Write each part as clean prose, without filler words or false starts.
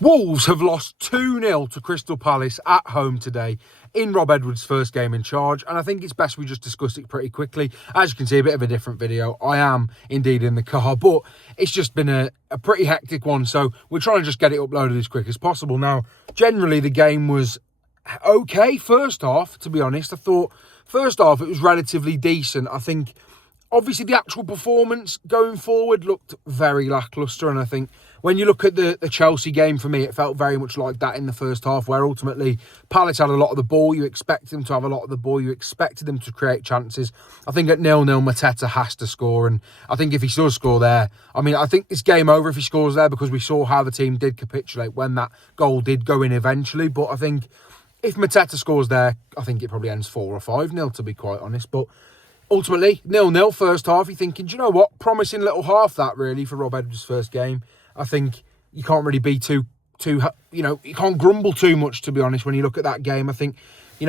Wolves have lost 2-0 to Crystal Palace at home today in Rob Edwards' first game in charge, and I think it's best we just discuss it pretty quickly. As you can see, a bit of a different video. I am indeed in the car, but it's just been a pretty hectic one, so we're trying to just get it uploaded as quick as possible. Now, generally, the game was okay first half, to be honest. I thought first half it was relatively decent. I think obviously the actual performance going forward looked very lacklustre, and I think when you look at the Chelsea game, for me, it felt very much like that in the first half, where ultimately Palace had a lot of the ball. You expect them to have a lot of the ball. You expected them to create chances. I think at 0-0, Mateta has to score, and I think if he does score there, I mean, I think it's game over if he scores there, because we saw how the team did capitulate when that goal did go in eventually. But I think if Mateta scores there, I think it probably ends 4 or 5-0, to be quite honest. But ultimately, 0-0 first half, you're thinking, do you know what? Promising little half that, really, for Rob Edwards' first game. I think you can't really be too, you can't grumble too much, to be honest, when you look at that game. I think, a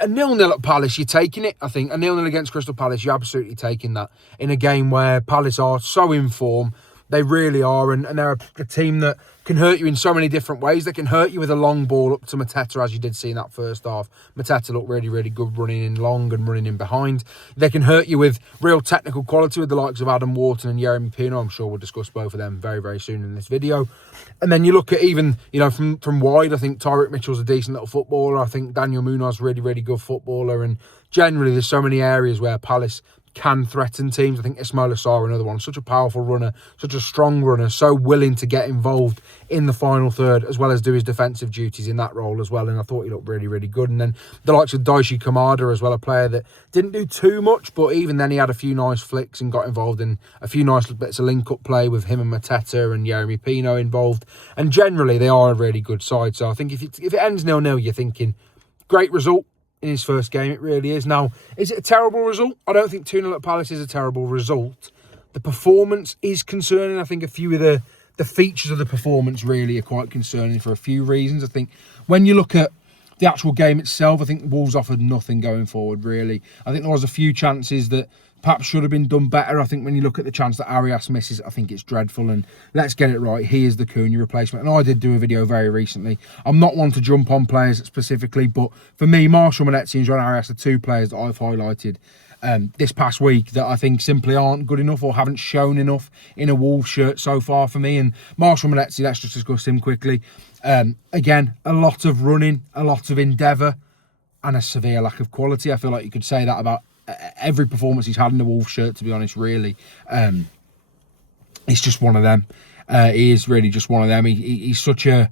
0-0 at Palace, you're taking it. I think a 0-0 against Crystal Palace, you're absolutely taking that in a game where Palace are so in form. They really are, and they're a team that can hurt you in so many different ways. They can hurt you with a long ball up to Mateta, as you did see in that first half. Mateta looked really, really good running in long and running in behind. They can hurt you with real technical quality with the likes of Adam Wharton and Jeremy Pino. I'm sure we'll discuss both of them very, very soon in this video. And then you look at even, from wide, I think Tyreek Mitchell's a decent little footballer. I think Daniel Munoz really, really good footballer. And generally, there's so many areas where Palace can threaten teams. I think Ismail Assar, another one, such a powerful runner, such a strong runner, so willing to get involved in the final third, as well as do his defensive duties in that role as well. And I thought he looked really, really good. And then the likes of Daishi Kamada as well, a player that didn't do too much, but even then he had a few nice flicks and got involved in a few nice bits of link-up play with him and Mateta and Jeremy Pino involved. And generally, they are a really good side. So I think if it ends 0-0, you're thinking, great result in his first game. It really is. Now, is it a terrible result? I don't think 2-0 at Palace is a terrible result. The performance is concerning. I think a few of the features of the performance really are quite concerning for a few reasons. I think when you look at the actual game itself, I think Wolves offered nothing going forward, really. I think there was a few chances that perhaps should have been done better. I think when you look at the chance that Arias misses, I think it's dreadful. And let's get it right, he is the Cunha replacement. And I did do a video very recently. I'm not one to jump on players specifically, but for me, Marshall Monetzi and John Arias are two players that I've highlighted this past week that I think simply aren't good enough or haven't shown enough in a Wolves shirt so far for me. And Marshall Monetzi, let's just discuss him quickly. Again, a lot of running, a lot of endeavour, and a severe lack of quality. I feel like you could say that about every performance he's had in the Wolves shirt, to be honest, really. It's just one of them. He is really just one of them. He's such a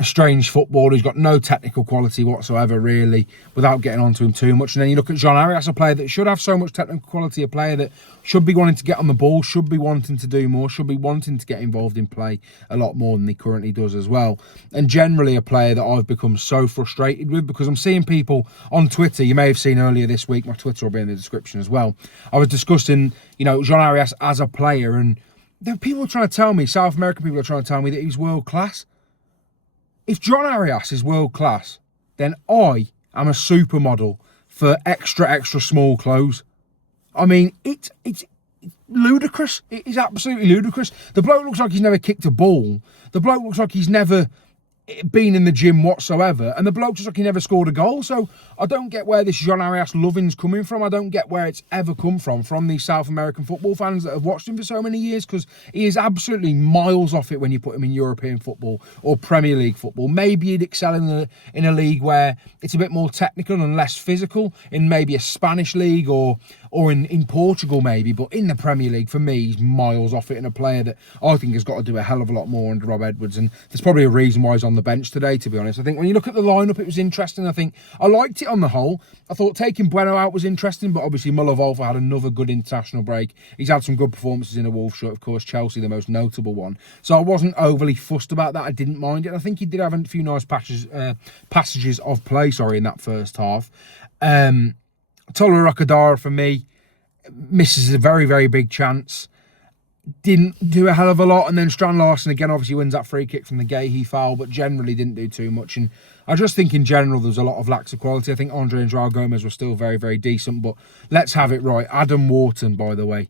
strange footballer. He's got no technical quality whatsoever, really, without getting onto him too much. And then you look at John Arias, a player that should have so much technical quality, a player that should be wanting to get on the ball, should be wanting to do more, should be wanting to get involved in play a lot more than he currently does as well. And generally a player that I've become so frustrated with, because I'm seeing people on Twitter, you may have seen earlier this week, my Twitter will be in the description as well, I was discussing, John Arias as a player, and there are people trying to tell me, South American people are trying to tell me that he's world class. If John Arias is world class, then I am a supermodel for extra small clothes. I mean, it's ludicrous. It is absolutely ludicrous. The bloke looks like he's never kicked a ball. The bloke looks like he's never been in the gym whatsoever, and the bloke looks like he never scored a goal. So I don't get where this John Arias loving's coming from. I don't get where it's ever come from these South American football fans that have watched him for so many years, because he is absolutely miles off it when you put him in European football or Premier League football. Maybe he'd excel in a league where it's a bit more technical and less physical, in maybe a Spanish league or in Portugal maybe, but in the Premier League, for me, he's miles off it, and a player that I think has got to do a hell of a lot more under Rob Edwards. And there's probably a reason why he's on the bench today, to be honest. I think when you look at the lineup, it was interesting. I think I liked it on the whole. I thought taking Bueno out was interesting, but obviously Muller Wolfer had another good international break. He's had some good performances in a Wolves shirt, of course, Chelsea the most notable one. So I wasn't overly fussed about that. I didn't mind it. I think he did have a few nice passages of play, in that first half. Tola Rakadara, for me, misses a very, very big chance. Didn't do a hell of a lot. And then Strand Larsen, again, obviously wins that free kick from the Gahey foul, but generally didn't do too much. And I just think in general there was a lot of lacks of quality. I think Andre and Joao Gomez were still very, very decent, but let's have it right. Adam Wharton, by the way.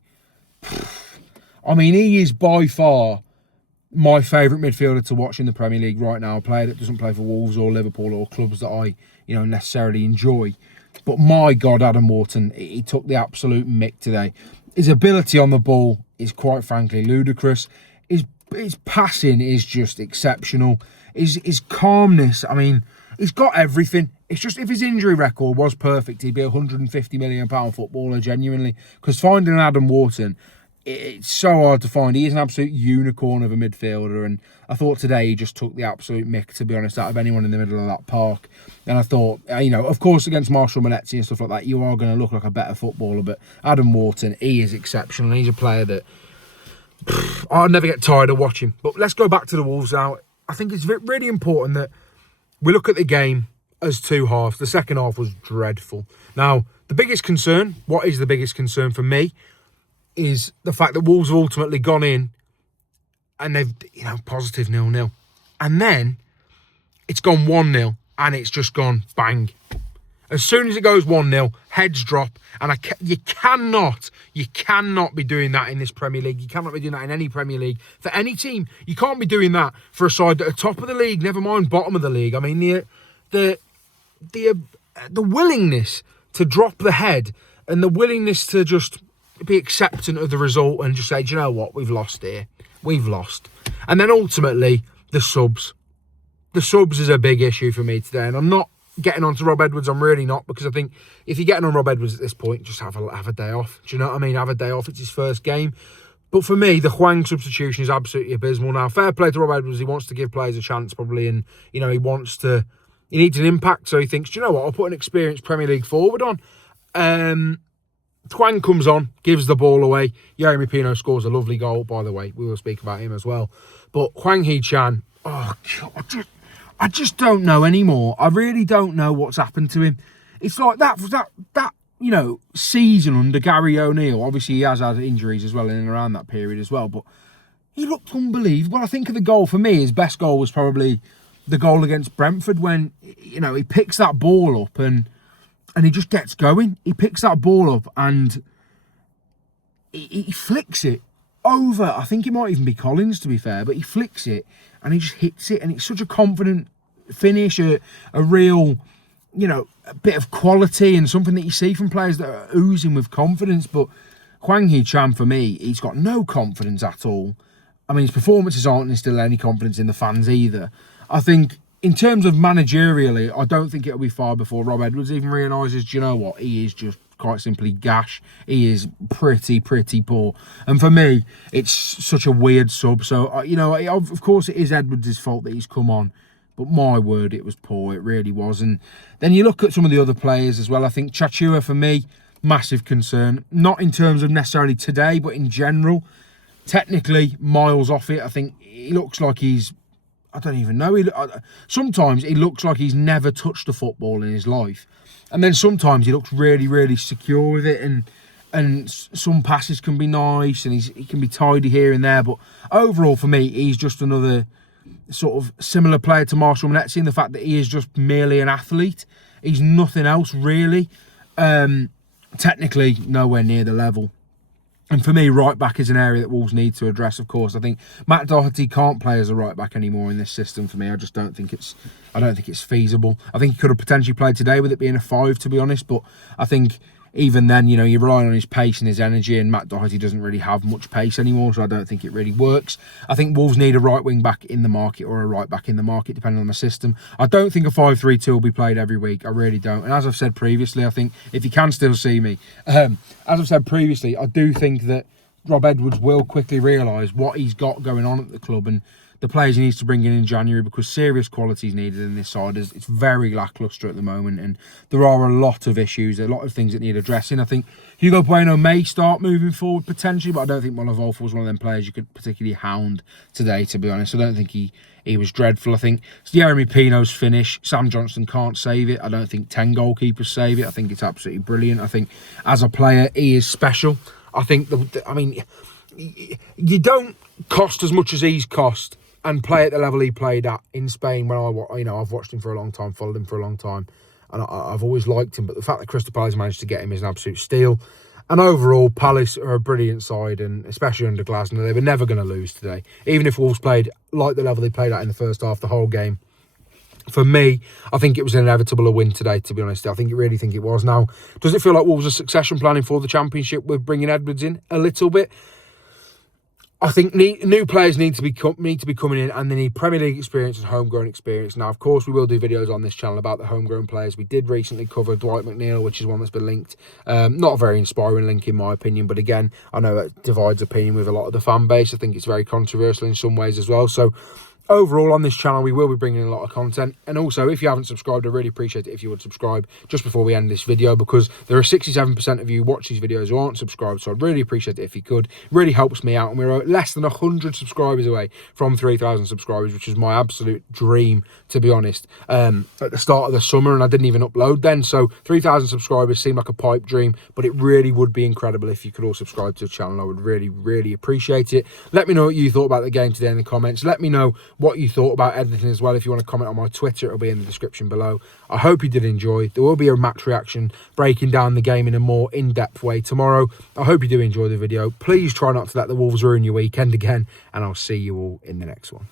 I mean, he is by far my favourite midfielder to watch in the Premier League right now, a player that doesn't play for Wolves or Liverpool or clubs that I, necessarily enjoy. But my God, Adam Wharton, he took the absolute mick today. His ability on the ball is quite frankly ludicrous. His passing is just exceptional. His calmness, I mean, he's got everything. It's just if his injury record was perfect, he'd be a £150 million footballer, genuinely. Because finding an Adam Wharton, it's so hard to find. He is an absolute unicorn of a midfielder, and I thought today he just took the absolute mick, to be honest, out of anyone in the middle of that park. And I thought, of course, against Marshall Monetzi and stuff like that, you are going to look like a better footballer, but Adam Wharton, he is exceptional. He's a player that I'll never get tired of watching. But let's go back to the Wolves now. I think it's really important that we look at the game as two halves. The second half was dreadful. Now, the biggest concern, what is the biggest concern for me, is the fact that Wolves have ultimately gone in and they've, positive 0-0. And then it's gone 1-0 and it's just gone bang. As soon as it goes 1-0, heads drop. And you cannot be doing that in this Premier League. You cannot be doing that in any Premier League. For any team, you can't be doing that for a side that are top of the league, never mind bottom of the league. I mean, the willingness to drop the head and the willingness to just be acceptant of the result and just say, do you know what, we've lost here. We've lost. And then ultimately, the subs. The subs is a big issue for me today. And I'm not getting on to Rob Edwards. I'm really not, because I think if you're getting on Rob Edwards at this point, just have a day off. Do you know what I mean? Have a day off. It's his first game. But for me, the Hwang substitution is absolutely abysmal. Now, fair play to Rob Edwards. He wants to give players a chance probably, and, he needs an impact. So he thinks, do you know what, I'll put an experienced Premier League forward on. Hwang comes on, gives the ball away. Pino scores a lovely goal, by the way. We will speak about him as well. But Hwang Hee-chan, oh God, I just don't know anymore. I really don't know what's happened to him. It's like that season under Gary O'Neill. Obviously, he has had injuries as well in and around that period as well. But he looked unbelievable. I think of the goal, for me, his best goal was probably the goal against Brentford when, he picks that ball up and he just gets going. He picks that ball up and he flicks it over. I think it might even be Collins, to be fair, but he flicks it and he just hits it. And it's such a confident finish, a real, a bit of quality and something that you see from players that are oozing with confidence. But Hwang Hee-chan, for me, he's got no confidence at all. I mean, his performances aren't instilling any confidence in the fans either. I think in terms of managerially, I don't think it'll be far before Rob Edwards even realises, do you know what, he is just quite simply gash. He is pretty poor. And for me, it's such a weird sub. So, of course it is Edwards' fault that he's come on. But my word, it was poor. It really was. And then you look at some of the other players as well. I think Chachua, for me, massive concern. Not in terms of necessarily today, but in general. Technically, miles off it. I think he looks like he's... I don't even know. Sometimes he looks like he's never touched a football in his life. And then sometimes he looks really secure with it. And some passes can be nice and he can be tidy here and there. But overall, for me, he's just another sort of similar player to Marshall Monetzi in the fact that he is just merely an athlete. He's nothing else, really. Technically, nowhere near the level. And for me, right back is an area that Wolves need to address, of course. I think Matt Doherty can't play as a right back anymore in this system for me. I just don't think it's feasible. I think he could have potentially played today with it being a 5, to be honest. But I think even then, you're relying on his pace and his energy, and Matt Doherty doesn't really have much pace anymore, so I don't think it really works. I think Wolves need a right wing back in the market or a right back in the market, depending on the system. I don't think a 5-3-2 will be played every week. I really don't. And as I've said previously, I think, if you can still see me, as I've said previously, I do think that Rob Edwards will quickly realise what he's got going on at the club and the players he needs to bring in January, because serious quality is needed in this side. It's very lacklustre at the moment, and there are a lot of issues, a lot of things that need addressing. I think Hugo Bueno may start moving forward potentially, but I don't think Molovolf was one of them players you could particularly hound today, to be honest. I don't think he was dreadful. I think Pino's finish, Sam Johnson can't save it. I don't think 10 goalkeepers save it. I think it's absolutely brilliant. I think as a player, he is special. I think, you don't cost as much as he's cost and play at the level he played at in Spain when I've watched him for a long time, followed him for a long time, and I've always liked him. But the fact that Crystal Palace managed to get him is an absolute steal. And overall, Palace are a brilliant side, and especially under Glasner, they were never going to lose today. Even if Wolves played like the level they played at in the first half, the whole game. For me, I think it was inevitable a win today, to be honest. I really think it was. Now, does it feel like Wolves are succession planning for the Championship with bringing Edwards in? A little bit. I think new players need to be coming in, and they need Premier League experience and homegrown experience. Now, of course, we will do videos on this channel about the homegrown players. We did recently cover Dwight McNeil, which is one that's been linked. Not a very inspiring link in my opinion, but again, I know that divides opinion with a lot of the fan base. I think it's very controversial in some ways as well. So overall, on this channel, we will be bringing in a lot of content. And also, if you haven't subscribed, I really appreciate it if you would subscribe just before we end this video, because there are 67% of you who watch these videos who aren't subscribed. So I'd really appreciate it if you could. It really helps me out. And we're less than 100 subscribers away from 3,000 subscribers, which is my absolute dream, to be honest, at the start of the summer. And I didn't even upload then. So 3,000 subscribers seemed like a pipe dream, but it really would be incredible if you could all subscribe to the channel. I would really, really appreciate it. Let me know what you thought about the game today in the comments. Let me know what you thought about editing as well. If you want to comment on my Twitter, it'll be in the description below. I hope you did enjoy. There will be a match reaction breaking down the game in a more in-depth way tomorrow. I hope you do enjoy the video. Please try not to let the Wolves ruin your weekend again, and I'll see you all in the next one.